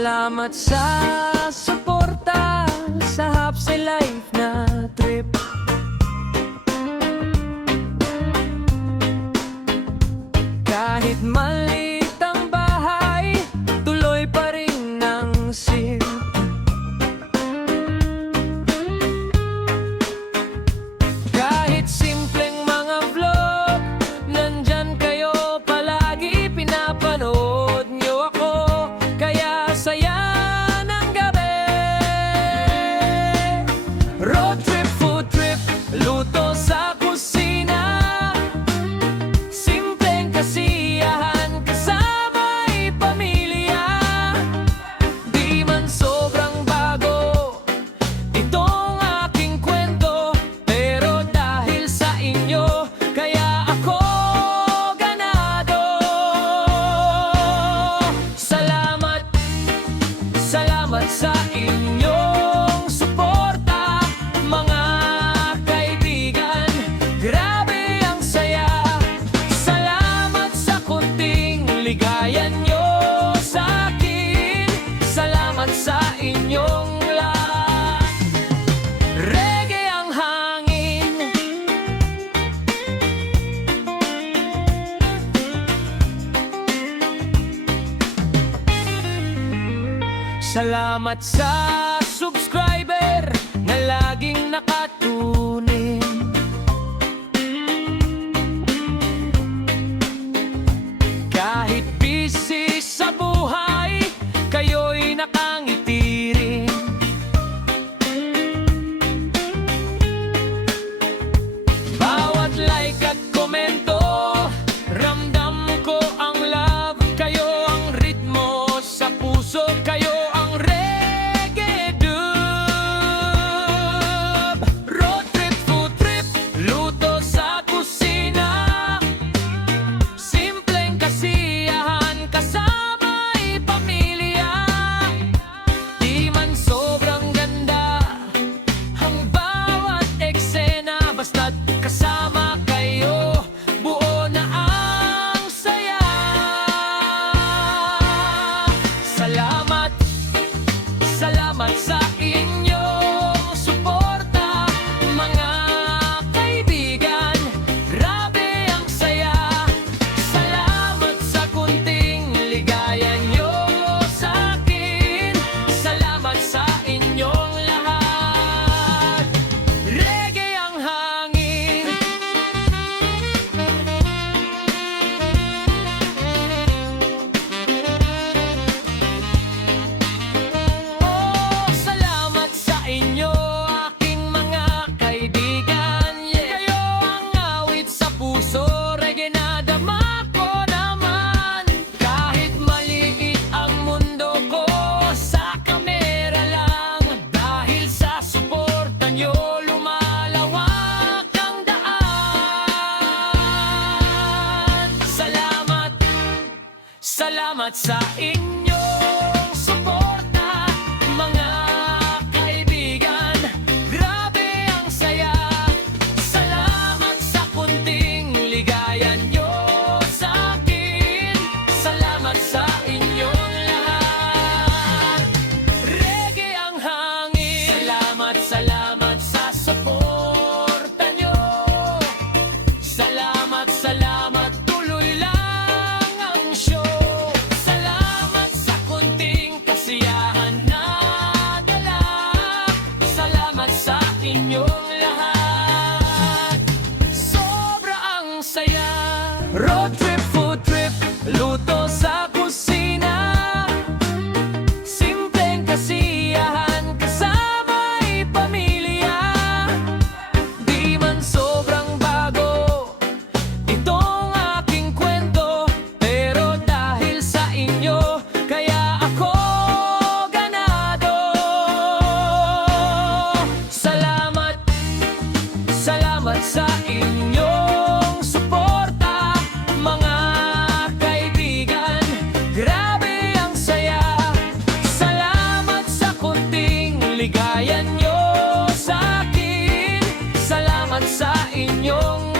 Salamat sa suporta sa Hapsay Life na trip. Kahit maliit ang bahay, tuloy pa rin ang sip. Kahit simpleng mga vlog, nandyan kayo palagi, pinapanood nyo ako, kaya saya ng gabi. Road trip, food trip, luto sa kusina, simpleng kasiyahan kasama'y pamilya. Di man sobrang bago itong aking kwento, pero dahil sa inyo, kaya ako ganado. Salamat, salamat sa inyong suporta, mga kaibigan. Grabe ang saya. Salamat sa kunting ligaya nyo sa akin. Salamat sa inyong lahat. Reggae ang hangin, salamat sa subscriber na laging nakatunin. Kahit busy sa buhay, kayo'y nakangiti rin. Bawat like at komento, ramdam ko ang love. Kayo ang ritmo sa puso, kayo ang reggae dub. Road trip, food trip, luto sa kusina, simpleng kasiyahan kasama'y pamilya. Di man sobrang ganda ang bawat eksena, basta't kasama kayo, buo na ang saya. Salamat, salamat sa inyong suporta, mga kaibigan. Grabe ang saya. Salamat sa kunting ligaya nyo sa akin. Salamat sa inyong lahat. Reggae ang hangin, oh, salamat sa inyo, aking mga kaibigan. Yeah. Kayo ang awit sa puso, reggae na dama ko naman. Kahit maliit ang mundo ko, sa kamera lang. Dahil sa suporta nyo, lumalawak ang daan. Salamat, salamat sa inyong suporta, mga kaibigan. Grabe ang saya. Salamat sa kunting ligaya nyo sa akin. Salamat sa inyong lahat. Reggae ang hangin. Salamat, salamat sa suporta nyo. Salamat, salamat, tuloy lang ang show. Salamat sa kunting kasiyahan na dala. Salamat sa inyong lahat. Sobra ang saya. Road trip, food trip, luto sa kusina, simpleng kasiyahan kasama'y pamilya. Di man sobrang bago itong aking kwento, pero dahil sa inyo, kaya ako ganado. Salamat, salamat sa inyong suporta, mga kaibigan. Grabe ang saya. Salamat sa kunting ligaya nyo sa akin. Salamat sa inyong